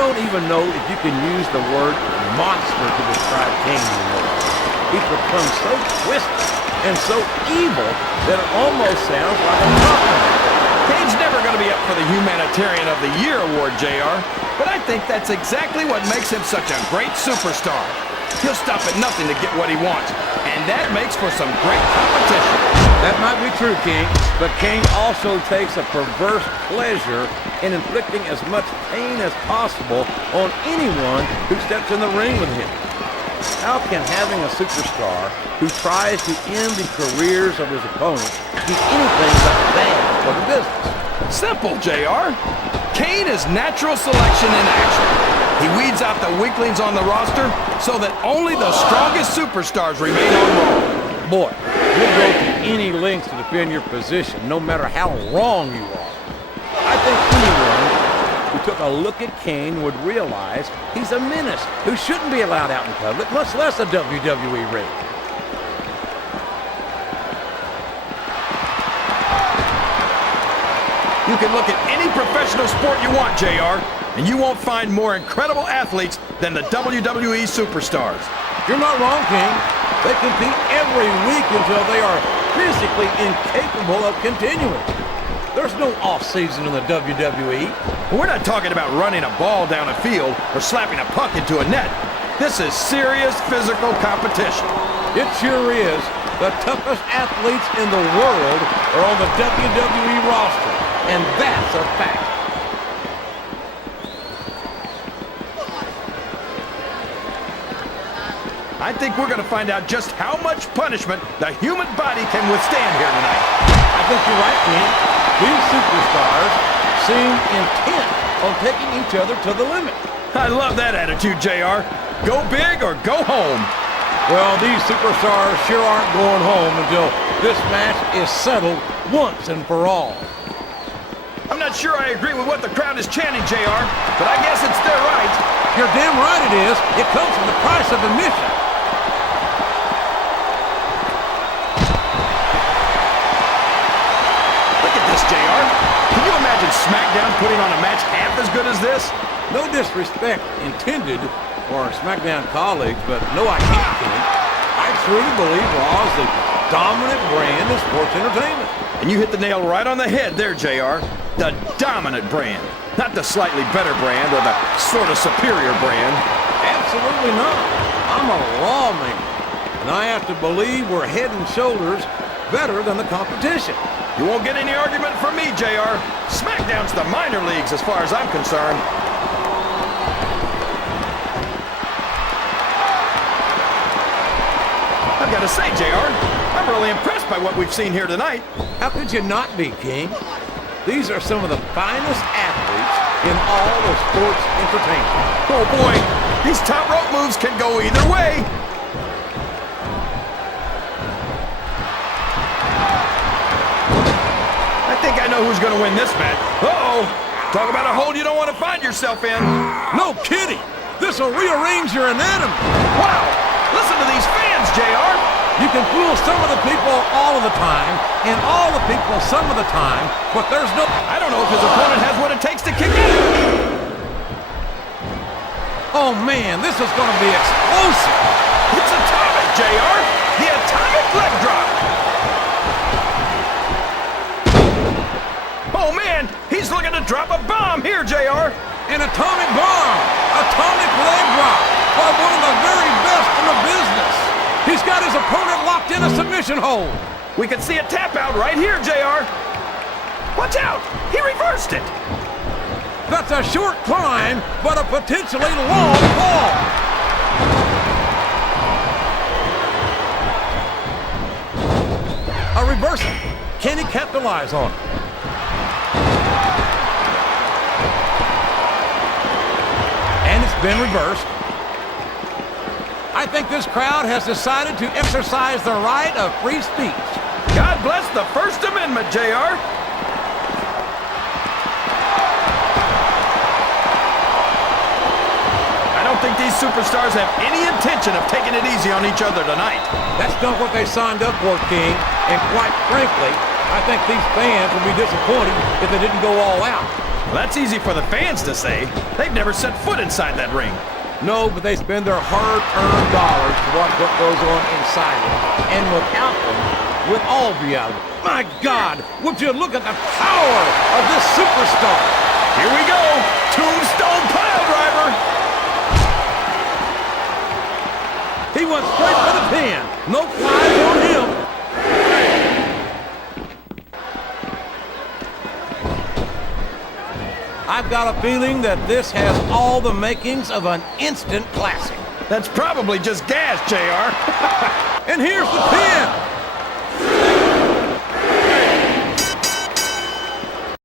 don't even know if you can use the word monster to describe Kane anymore. He's become so twisted and so evil that it almost sounds like a compliment. Kane's never going to be up for the Humanitarian of the Year award, JR, but I think that's exactly what makes him such a great superstar. He'll stop at nothing to get what he wants, and that makes for some great competition. That might be true, King, but Kane also takes a perverse pleasure in inflicting as much pain as possible on anyone who steps in the ring with him. How can having a superstar who tries to end the careers of his opponents be anything but bad for the business? Simple, JR. Kane is natural selection in action. He weeds out the weaklings on the roster so that only the strongest superstars remain on Raw. Boy, you'll go to any lengths to defend your position, no matter how wrong you are. I think anyone who took a look at Kane would realize he's a menace who shouldn't be allowed out in public, much less a WWE ring. You can look at any professional sport you want, JR, and you won't find more incredible athletes than the WWE superstars. You're not wrong, King. They compete every week until they are physically incapable of continuing. There's no off-season in the WWE. We're not talking about running a ball down a field or slapping a puck into a net. This is serious physical competition. It sure is. The toughest athletes in the world are on the WWE roster, and that's a fact. I think we're going to find out just how much punishment the human body can withstand here tonight. I think you're right, King. These superstars seem intent on taking each other to the limit. I love that attitude, JR. Go big or go home. Well, these superstars sure aren't going home until this match is settled once and for all. I'm not sure I agree with what the crowd is chanting, JR, but I guess it's their right. You're damn right it is. It comes from the price of admission. Look at this, JR. Can you imagine SmackDown putting on a match half as good as this? No disrespect intended for our SmackDown colleagues, but no, I can't, King. I truly believe Raw is the dominant brand of sports entertainment. And you hit the nail right on the head there, JR. The dominant brand. Not the slightly better brand or the sort of superior brand. Absolutely not. I'm a Raw man, and I have to believe we're head and shoulders better than the competition. You won't get any argument from me, JR. SmackDown's the minor leagues as far as I'm concerned. I've got to say, JR, I'm really impressed by what we've seen here tonight. How could you not be, King? These are some of the finest athletes in all of sports entertainment. Oh boy, these top rope moves can go either way. I think I know who's going to win this match. Uh-oh. Talk about a hole you don't want to find yourself in. No kidding. This will rearrange your anatomy. Wow. Listen to these fans, JR. You can fool some of the people all of the time, and all the people some of the time, but there's no... I don't know if his opponent has what it takes to kick in. Oh, man, this is going to be explosive. It's atomic, JR. The atomic leg drop. Oh, man, he's looking to drop a bomb here, JR. An atomic bomb. Atomic leg drop by one of the very best in the business. He's got his opponent locked in a submission hold. We can see a tap out right here, JR. Watch out! He reversed it! That's a short climb, but a potentially long fall. A reversal. Can he capitalize on it? And it's been reversed. I think this crowd has decided to exercise the right of free speech. God bless the First Amendment, JR. I don't think these superstars have any intention of taking it easy on each other tonight. That's not what they signed up for, King. And quite frankly, I think these fans will be disappointed if they didn't go all out. Well, that's easy for the fans to say. They've never set foot inside that ring. No, but they spend their hard-earned dollars to watch what goes on inside it. And without them, we'd all be out of it. My God, would you look at the power of this superstar? Here we go. Tombstone pile driver. He went straight for the pin. No flies on him. I've got a feeling that this has all the makings of an instant classic. That's probably just gas, JR. And here's the pin.